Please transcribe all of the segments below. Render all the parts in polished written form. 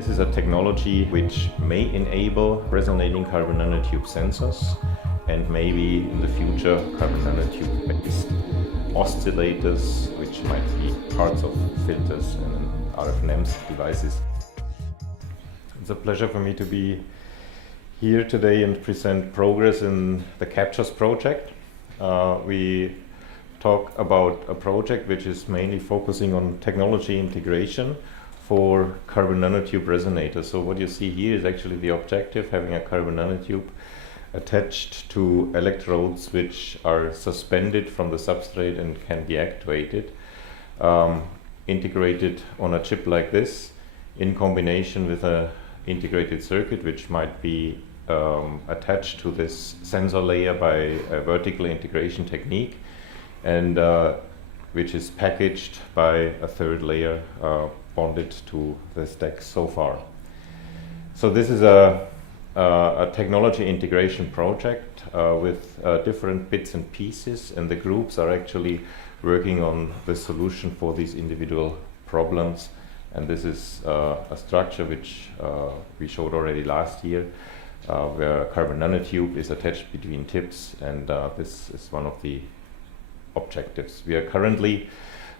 This is a technology which may enable resonating carbon nanotube sensors and maybe in the future carbon nanotube-based oscillators, which might be parts of filters and RF NEMS devices. It's a pleasure for me to be here today and present progress in the CabTuRes project. We talk about a project which is mainly focusing on technology integration for carbon nanotube resonators. So what you see here is actually the objective, having a carbon nanotube attached to electrodes which are suspended from the substrate and can be actuated, integrated on a chip like this in combination with an integrated circuit which might be attached to this sensor layer by a vertical integration technique, and which is packaged by a third layer bonded to the stack so far. So this is a technology integration project with different bits and pieces, and the groups are actually working on the solution for these individual problems. And this is a structure which we showed already last year, where a carbon nanotube is attached between tips, and this is one of the objectives. We are currently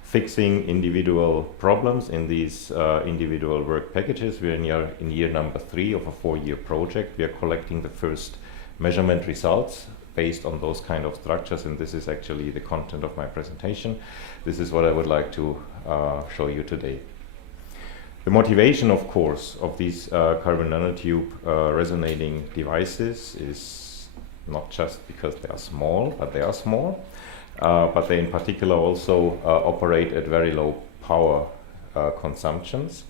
fixing individual problems in these individual work packages. We are in year number 3 of a 4-year project. We are collecting the first measurement results based on those kind of structures, and this is actually the content of my presentation. This is what I would like to show you today. The motivation, of course, of these carbon nanotube resonating devices is not just because they are small, but they are small. But they in particular also operate at very low power consumptions.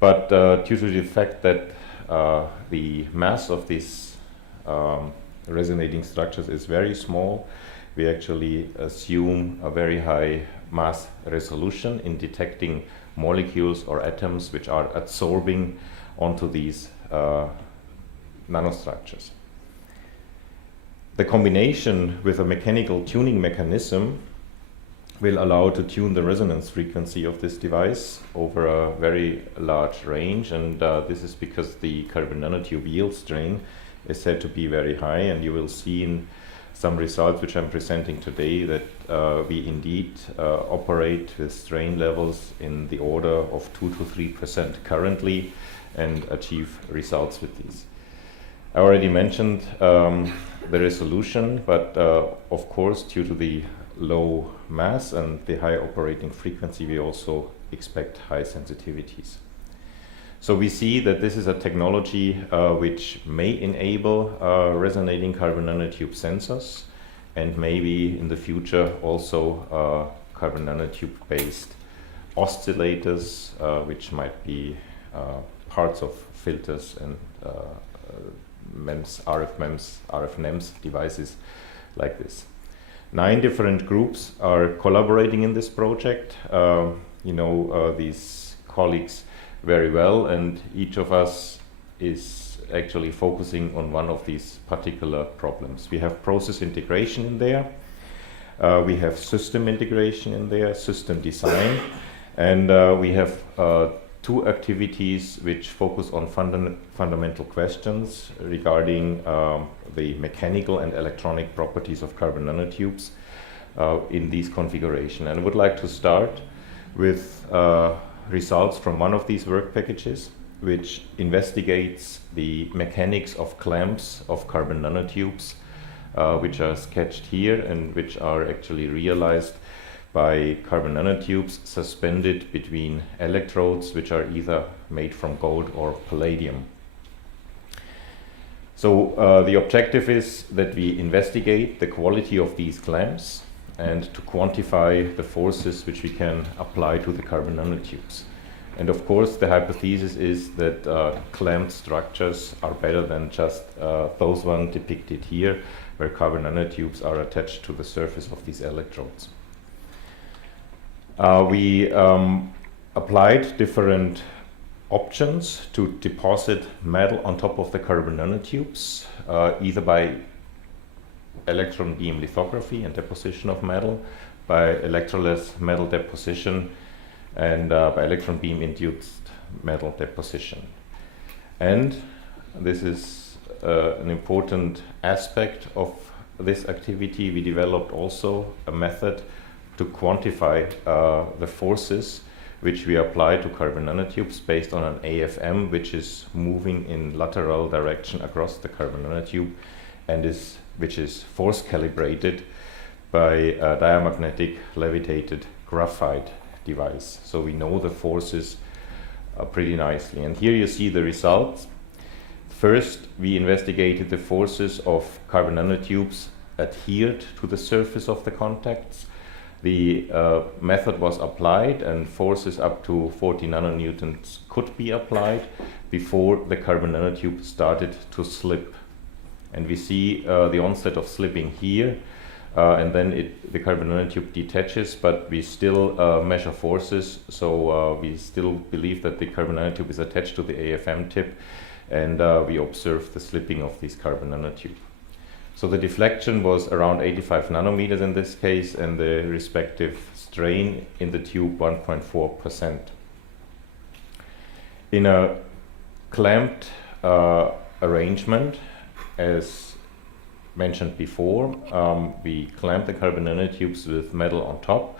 But due to the fact that the mass of these resonating structures is very small, we actually assume a very high mass resolution in detecting molecules or atoms which are adsorbing onto these nanostructures. The combination with a mechanical tuning mechanism will allow to tune the resonance frequency of this device over a very large range, and this is because the carbon nanotube yield strain is said to be very high, and you will see in some results which I'm presenting today that we indeed operate with strain levels in the order of 2 to 3% currently and achieve results with these. I already mentioned the resolution, but of course, due to the low mass and the high operating frequency, we also expect high sensitivities. So we see that this is a technology which may enable resonating carbon nanotube sensors, and maybe in the future also carbon nanotube-based oscillators, which might be parts of filters and MEMS, RF NEMS devices like this. 9 different groups are collaborating in this project. You know these colleagues very well, and each of us is actually focusing on one of these particular problems. We have process integration in there, we have system integration in there, system design, and we have 2 activities which focus on fundamental questions regarding the mechanical and electronic properties of carbon nanotubes in these configuration. And I would like to start with results from one of these work packages, which investigates the mechanics of clamps of carbon nanotubes, which are sketched here and which are actually realized by carbon nanotubes suspended between electrodes which are either made from gold or palladium. So the objective is that we investigate the quality of these clamps and to quantify the forces which we can apply to the carbon nanotubes. And of course the hypothesis is that clamped structures are better than just those ones depicted here, where carbon nanotubes are attached to the surface of these electrodes. We applied different options to deposit metal on top of the carbon nanotubes, either by electron beam lithography and deposition of metal, by electroless metal deposition, and by electron beam induced metal deposition. And this is an important aspect of this activity. We developed also a method to quantify the forces which we apply to carbon nanotubes based on an AFM which is moving in lateral direction across the carbon nanotube and which is force calibrated by a diamagnetic levitated graphite device. So we know the forces pretty nicely. And here you see the results. First, we investigated the forces of carbon nanotubes adhered to the surface of the contacts. The method was applied and forces up to 40 nanonewtons could be applied before the carbon nanotube started to slip. And we see the onset of slipping here, and then the carbon nanotube detaches, but we still measure forces, so we still believe that the carbon nanotube is attached to the AFM tip, and we observe the slipping of this carbon nanotube. So the deflection was around 85 nanometers in this case, and the respective strain in the tube 1.4%. In a clamped arrangement, as mentioned before, we clamp the carbon nanotubes with metal on top.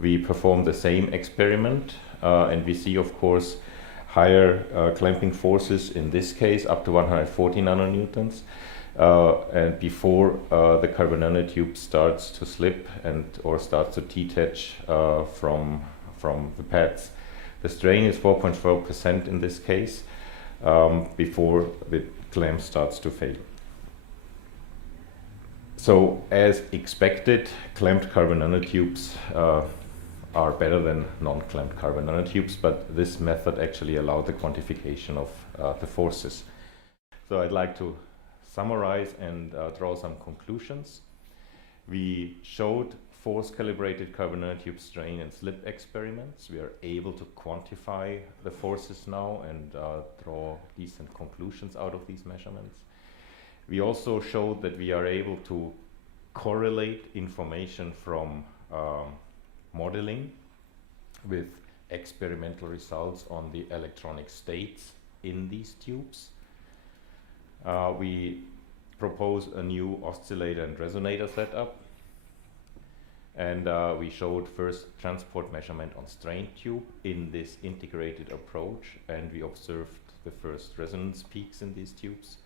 We perform the same experiment, and we see, of course, higher clamping forces, in this case up to 140 nanonewtons. And before the carbon nanotube starts to slip or starts to detach from the pads. The strain is 4.4% in this case, before the clamp starts to fail. So, as expected, clamped carbon nanotubes are better than non-clamped carbon nanotubes, but this method actually allowed the quantification of the forces. So I'd like to summarize and draw some conclusions. We showed force-calibrated carbon nanotube strain and slip experiments. We are able to quantify the forces now and draw decent conclusions out of these measurements. We also showed that we are able to correlate information from modeling with experimental results on the electronic states in these tubes. We propose a new oscillator and resonator setup, and we showed first transport measurement on strain tube in this integrated approach, and we observed the first resonance peaks in these tubes.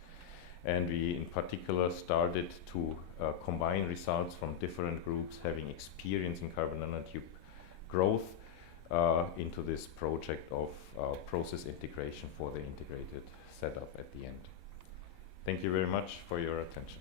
And we in particular started to combine results from different groups having experience in carbon nanotube growth into this project of process integration for the integrated setup at the end. Thank you very much for your attention.